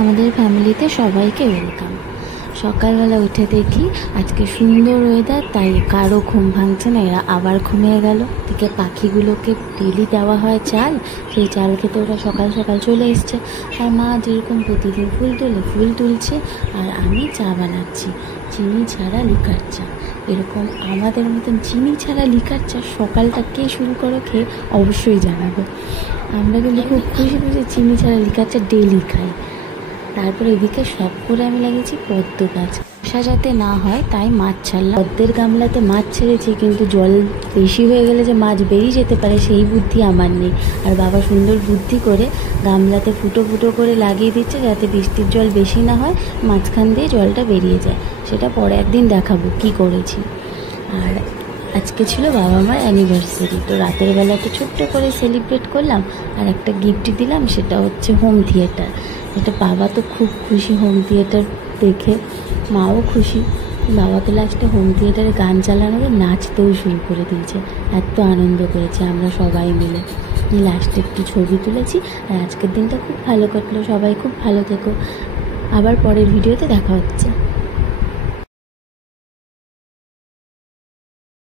আমাদের ফ্যামিলিতে সবাইকে ওয়েলকাম। সকালবেলা উঠে দেখি আজকে সুন্দর ওয়েদার, তাই কারো ঘুম ভাঙছে না, এরা আবার ঘুমিয়ে গেল। দিকে পাখিগুলোকে ডেলি দেওয়া হয় চাল, সেই চাল খেতে ওরা সকাল সকাল চলে এসছে। আর মা যেরকম প্রতিদিন ফুল তোলে ফুল তুলছে, আর আমি চা বানাচ্ছি, চিনি ছাড়া লিকার চা। এরকম আমাদের মতন চিনি ছাড়া লিকার চা সকালটা কে শুরু করো খেয়ে অবশ্যই জানাবে। আমরা কিন্তু খুব খুশি খুশি চিনি ছাড়া লিকার চা ডেলি খাই। তারপর এদিকে শখ করে আমি লাগিয়েছি পদ্ম গাছ, বর্ষা যাতে না হয় তাই মাছ ছাড়লাম। পদ্মের গামলাতে মাছ ছেড়েছি, কিন্তু জল বেশি হয়ে গেলে যে মাছ বেরিয়ে যেতে পারে সেই বুদ্ধি আমার নেই। আর বাবা সুন্দর বুদ্ধি করে গামলাতে ফুটো ফুটো করে লাগিয়ে দিচ্ছে, যাতে বৃষ্টির জল বেশি না হয়, মাঝখান দিয়ে জলটা বেরিয়ে যায়। সেটা পরে একদিন দেখাবো কি করেছি। আর আজকে ছিল বাবা মার অ্যানিভার্সারি, তো রাতের বেলাতে ছোট্ট করে সেলিব্রেট করলাম। আর একটা গিফট দিলাম, সেটা হচ্ছে হোম থিয়েটার। এটা বাবা তো খুব খুশি হোম থিয়েটার দেখে, মাও খুশি। বাবা তো লাস্টে হোম থিয়েটারে গান চালানোর নাচতেও শুরু করে দিয়েছে। এত আনন্দ করেছে আমরা সবাই মিলে। লাস্টে একটু ছবি তুলেছি। আর আজকের দিনটা খুব ভালো কাটলো, সবাই খুব ভালো থেকো। আবার পরের ভিডিওতে দেখা হচ্ছে।